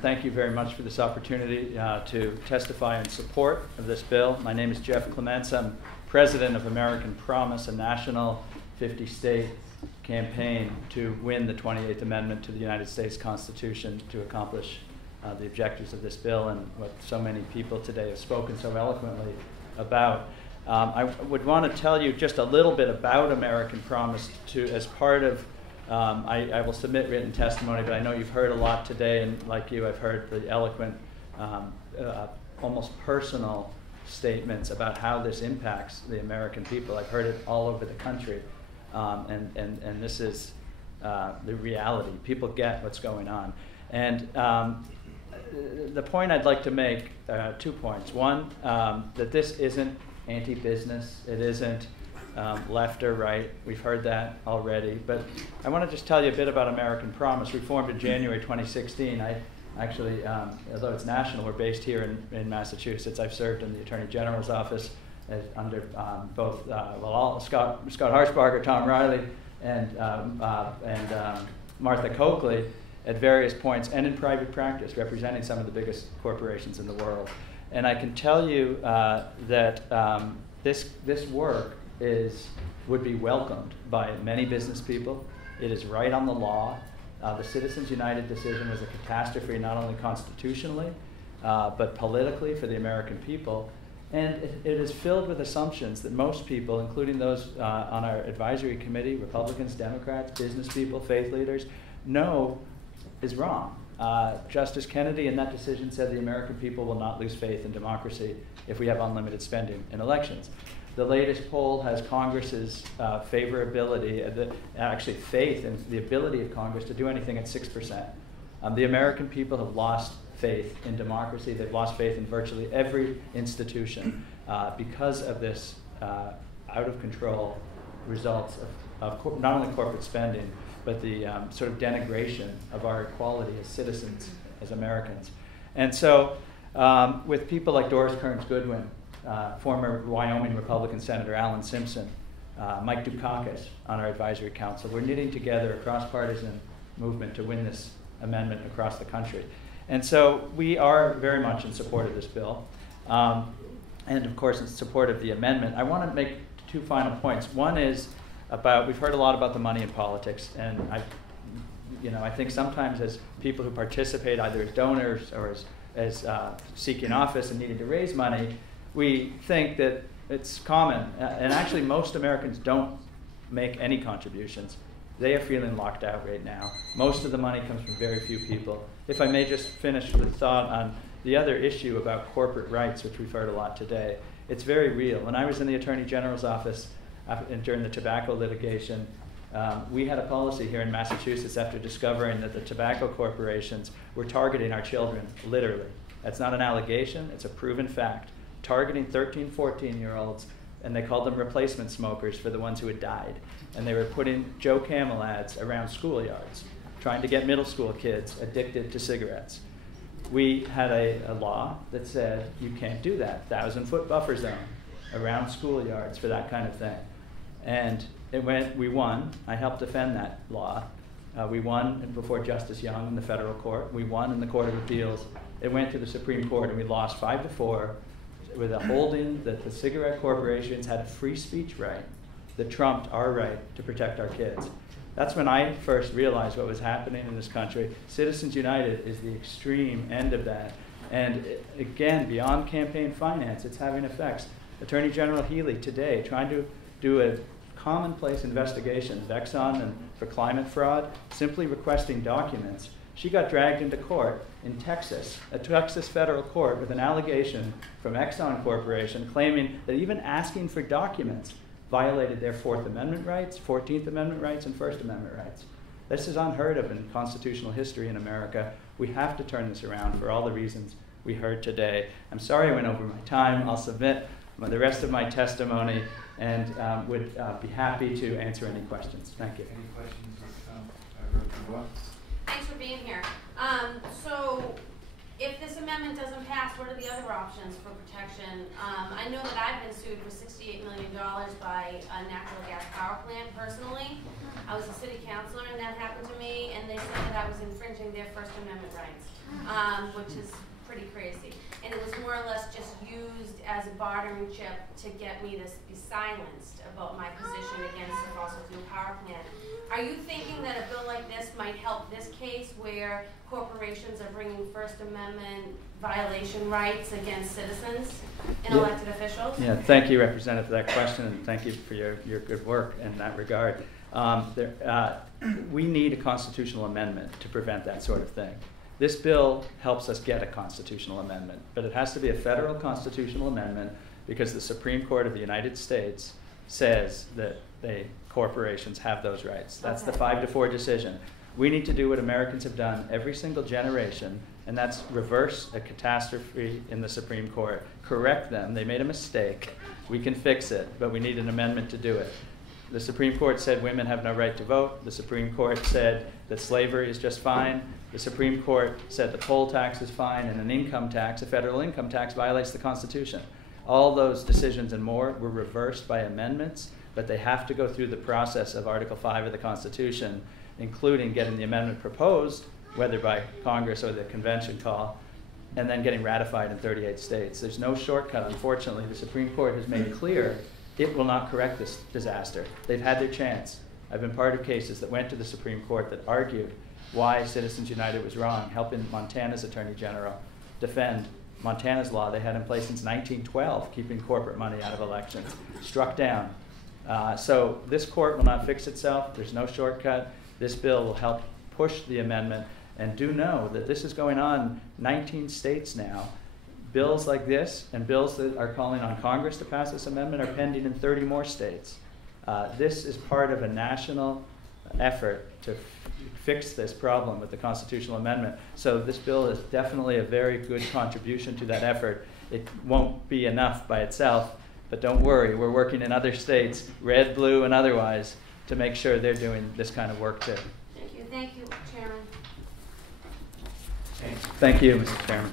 thank you very much for this opportunity to testify in support of this bill. My name is Jeff Clements. I'm president of American Promise, a national 50-state campaign to win the 28th Amendment to the United States Constitution to accomplish the objectives of this bill and what so many people today have spoken so eloquently about. I would want to tell you just a little bit about American Promise as part of I will submit written testimony, but I know you've heard a lot today, and like you, I've heard the eloquent, almost personal statements about how this impacts the American people. I've heard it all over the country, and this is the reality. People get what's going on. And the point I'd like to make, 2 points. One, that this isn't anti-business. It isn't left or right. We've heard that already. But I want to just tell you a bit about American Promise. We formed in January 2016. I actually, although it's national, we're based here in Massachusetts. I've served in the Attorney General's office under both Scott Harshbarger, Tom Riley, and Martha Coakley at various points, and in private practice, representing some of the biggest corporations in the world. And I can tell you that this work would be welcomed by many business people. It is right on the law. The Citizens United decision was a catastrophe, not only constitutionally, but politically for the American people. And it is filled with assumptions that most people, including those on our advisory committee, Republicans, Democrats, business people, faith leaders, know is wrong. Justice Kennedy in that decision said the American people will not lose faith in democracy if we have unlimited spending in elections. The latest poll has Congress's favorability, actually faith in the ability of Congress to do anything at 6%. The American people have lost faith in democracy. They've lost faith in virtually every institution because of this out of control results of not only corporate spending, but the sort of denigration of our equality as citizens, as Americans. And so with people like Doris Kearns Goodwin, former Wyoming Republican Senator Alan Simpson, Mike Dukakis on our advisory council, we're knitting together a cross-partisan movement to win this amendment across the country. And so we are very much in support of this bill, and of course in support of the amendment. I want to make 2 final points. One is about, we've heard a lot about the money in politics, and I think sometimes as people who participate either as donors or as seeking office and needing to raise money, we think that it's common, and actually most Americans don't make any contributions. They are feeling locked out right now. Most of the money comes from very few people. If I may just finish with a thought on the other issue about corporate rights, which we've heard a lot today. It's very real. When I was in the Attorney General's office during the tobacco litigation, we had a policy here in Massachusetts after discovering that the tobacco corporations were targeting our children, literally. That's not an allegation, it's a proven fact. Targeting 13, 14-year-olds, and they called them replacement smokers for the ones who had died. And they were putting Joe Camel ads around schoolyards, trying to get middle school kids addicted to cigarettes. We had a law that said you can't do that, 1,000-foot buffer zone around schoolyards for that kind of thing. And we won. I helped defend that law. We won before Justice Young in the federal court. We won in the Court of Appeals. It went to the Supreme Court, and we lost 5-4 with a holding that the cigarette corporations had a free speech right that trumped our right to protect our kids. That's when I first realized what was happening in this country. Citizens United is the extreme end of that. And again, beyond campaign finance, it's having effects. Attorney General Healy today trying to do a commonplace investigation of Exxon and for climate fraud, simply requesting documents. She got dragged into court in Texas, a Texas federal court, with an allegation from Exxon Corporation claiming that even asking for documents violated their 4th Amendment rights, 14th Amendment rights, and 1st Amendment rights. This is unheard of in constitutional history in America. We have to turn this around for all the reasons we heard today. I'm sorry I went over my time. I'll submit the rest of my testimony and would be happy to answer any questions. Thank you. Any questions? Thanks for being here. So if this amendment doesn't pass, what are the other options for protection? I know that I've been sued for $68 million by a natural gas power plant personally. I was a city councilor and that happened to me, and they said that I was infringing their First Amendment rights. which is pretty crazy. And it was more or less just used as a bartering chip to get me to be silenced about my position against the fossil fuel power plant. Are you thinking that a bill like this might help this case where corporations are bringing First Amendment violation rights against citizens and elected officials? Yeah, thank you, Representative, for that question, and thank you for your good work in that regard. We need a constitutional amendment to prevent that sort of thing. This bill helps us get a constitutional amendment, but it has to be a federal constitutional amendment because the Supreme Court of the United States says that corporations have those rights. That's the 5-4 decision. We need to do what Americans have done every single generation, and that's reverse a catastrophe in the Supreme Court. Correct them. They made a mistake. We can fix it, but we need an amendment to do it. The Supreme Court said women have no right to vote. The Supreme Court said that slavery is just fine. The Supreme Court said the poll tax is fine, and an income tax, a federal income tax, violates the Constitution. All those decisions and more were reversed by amendments, but they have to go through the process of Article 5 of the Constitution, including getting the amendment proposed, whether by Congress or the convention call, and then getting ratified in 38 states. There's no shortcut, unfortunately. The Supreme Court has made clear it will not correct this disaster. They've had their chance. I've been part of cases that went to the Supreme Court that argued why Citizens United was wrong, helping Montana's Attorney General defend Montana's law they had in place since 1912, keeping corporate money out of elections, struck down. So this court will not fix itself. There's no shortcut. This bill will help push the amendment. And do know that this is going on in 19 states now. Bills like this and bills that are calling on Congress to pass this amendment are pending in 30 more states. This is part of a national effort to fix this problem with the constitutional amendment. So this bill is definitely a very good contribution to that effort. It won't be enough by itself, but don't worry, we're working in other states, red, blue, and otherwise, to make sure they're doing this kind of work too. Thank you, Chairman. Thank you, Mr. Chairman.